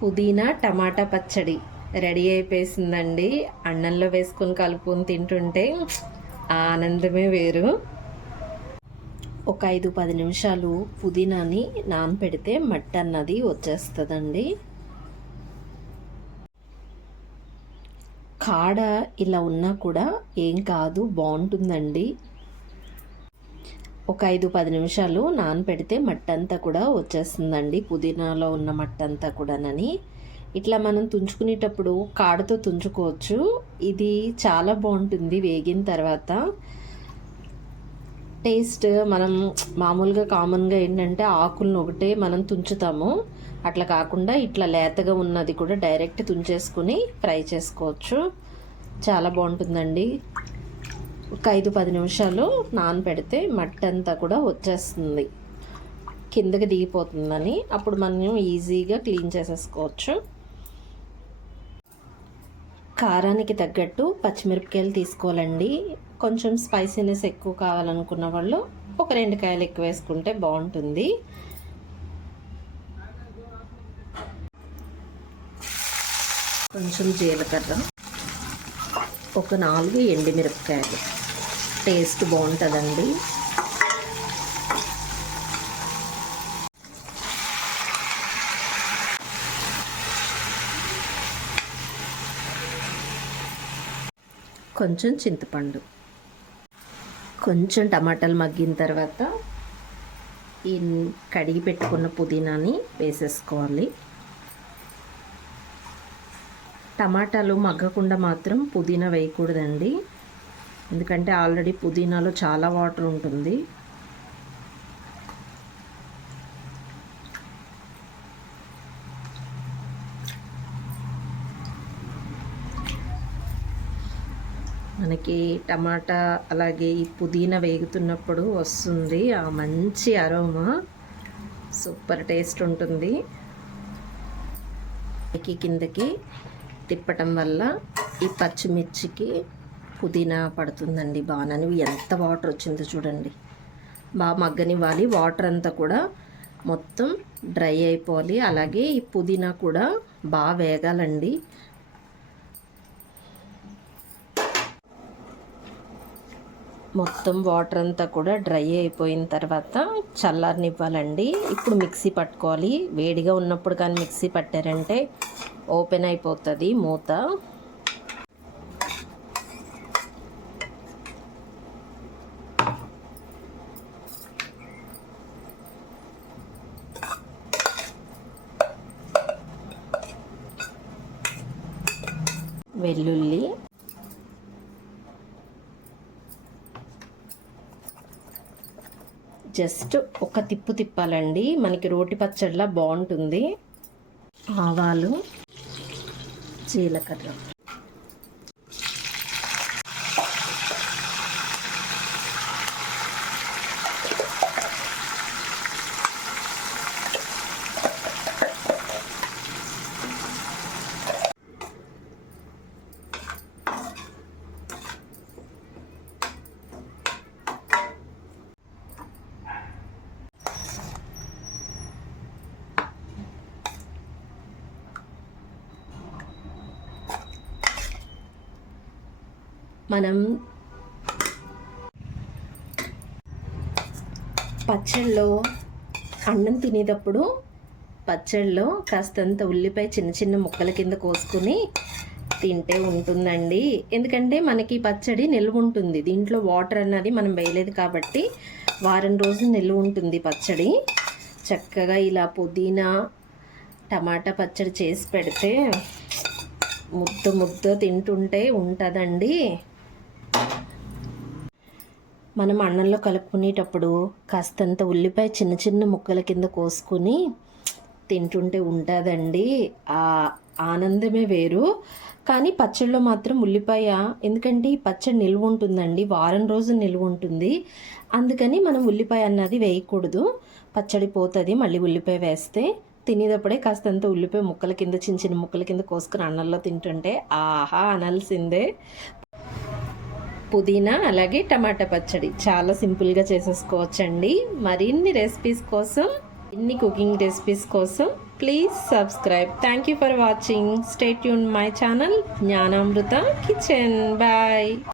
పుదీనా టమాటా పచ్చడి రెడీ అయిపోయిందండి అన్నంలో వేసుకొని కలుపుకొని తింటుంటే ఆ ఆనందమే వేరు. ఒక ఐదు పది నిమిషాలు పుదీనాని నానపెడితే మట్టి అన్నది వచ్చేస్తుందండి. కాడ ఇలా ఉన్నా కూడా ఏం కాదు బాగుంటుందండి. ఒక ఐదు పది నిమిషాలు నానపెడితే మట్టి అంతా కూడా వచ్చేస్తుందండి. పుదీనాలో ఉన్న మట్టి అంతా కూడానని. ఇట్లా మనం తుంచుకునేటప్పుడు కాడతో తుంచుకోవచ్చు. ఇది చాలా బాగుంటుంది వేగిన తర్వాత. టేస్ట్ మనం మామూలుగా కామన్గా ఏంటంటే ఆకులను ఒకటే మనం తుంచుతాము. అట్లా కాకుండా ఇట్లా లేతగా ఉన్నది కూడా డైరెక్ట్ తుంచేసుకుని ఫ్రై చేసుకోవచ్చు. చాలా బాగుంటుందండి. ఒక ఐదు పది నిమిషాలు నానపెడితే మట్టి అంతా కూడా వచ్చేస్తుంది. కిందకి దిగిపోతుందని. అప్పుడు మనం ఈజీగా క్లీన్ చేసేసుకోవచ్చు. కారానికి తగ్గట్టు పచ్చిమిరపకాయలు తీసుకోవాలండి. కొంచెం స్పైసీనెస్ ఎక్కువ కావాలనుకున్న వాళ్ళు ఒక రెండు కాయలు ఎక్కువ వేసుకుంటే బాగుంటుంది. కొంచెం జీలకర్ర. ఒక నాలుగు ఎండిమిరపకాయలు. టేస్ట్ బాగుంటుందండి. కొంచెం చింతపండు. కొంచెం టమాటాలు మగ్గిన తర్వాత ఈ కడిగి పెట్టుకున్న పుదీనాని వేసేసుకోవాలి. టమాటాలు మగ్గకుండా మాత్రం పుదీనా వేయకూడదండి. ఎందుకంటే ఆల్రెడీ పుదీనాలో చాలా వాటర్ ఉంటుంది. మనకి టమాటా అలాగే ఈ పుదీనా వేగుతున్నప్పుడు వస్తుంది. ఆ మంచి అరోమా సూపర్ టేస్ట్ ఉంటుంది. కిందకి తిప్పటం వల్ల ఈ పచ్చిమిర్చికి పుదీనా పడుతుందండి బాగానని ఎంత వాటర్ వచ్చిందో చూడండి. బాగా మగ్గనివ్వాలి. వాటర్ అంతా కూడా మొత్తం డ్రై అయిపోవాలి. అలాగే ఈ పుదీనా కూడా బాగా వేగాలండి. మొత్తం వాటర్ అంతా కూడా డ్రై అయిపోయిన తర్వాత చల్లారనివ్వాలండి. ఇప్పుడు మిక్సీ పట్టుకోవాలి. వేడిగా ఉన్నప్పుడు కానీ మిక్సీ పట్టారంటే ఓపెన్ అయిపోతుంది మూత. వెల్లుల్లి జస్ట్ ఒక తిప్పు తిప్పాలండి. మనకి రోటి పచ్చడిలా బాగుంటుంది. ఆవాలు జీలకర్ర. మనం పచ్చళ్ళలో అన్నం తినేటప్పుడు పచ్చళ్ళలో కాస్తంత ఉల్లిపాయ చిన్న చిన్న ముక్కల కింద కోసుకుని తింటే ఉంటుందండి. ఎందుకంటే మనకి పచ్చడి నిల్వ ఉంటుంది. దీంట్లో వాటర్ అన్నది మనం వేయలేదు కాబట్టి వారం రోజులు నిల్వ ఉంటుంది పచ్చడి. చక్కగా ఇలా పుదీనా టమాటా పచ్చడి చేసి పెడితే ముద్ద ముద్ద తింటుంటే ఉంటుందండి. మనం అన్నంలో కలుపుకునేటప్పుడు కాస్తంత ఉల్లిపాయ చిన్న చిన్న ముక్కల కింద కోసుకుని తింటుంటే ఉంటుందండి. ఆ ఆనందమే వేరు. కానీ పచ్చడిలో మాత్రం ఉల్లిపాయ ఎందుకంటే ఈ పచ్చడి నిల్వ ఉంటుందండి వారం రోజులు నిల్వ ఉంటుంది. అందుకని మనం ఉల్లిపాయ అన్నది వేయకూడదు. పచ్చడి పోతుంది మళ్ళీ ఉల్లిపాయ వేస్తే తినేటప్పుడే కాస్తంత ఉల్లిపాయ ముక్కల కింద చిన్న చిన్న ముక్కల కింద కోసుకుని అన్నంలో తింటుంటే ఆహా అనాల్సిందే. పుదీనా అలాగే టమాటా పచ్చడి. చాలా సింపుల్గా చేసేసుకోవచ్చండి. మరిన్ని రెసిపీస్ కోసం ఇన్ని కుకింగ్ రెసిపీస్ కోసం please subscribe. Thank you for watching. Stay tune my channel. Gnanamrutha kitchen. Bye.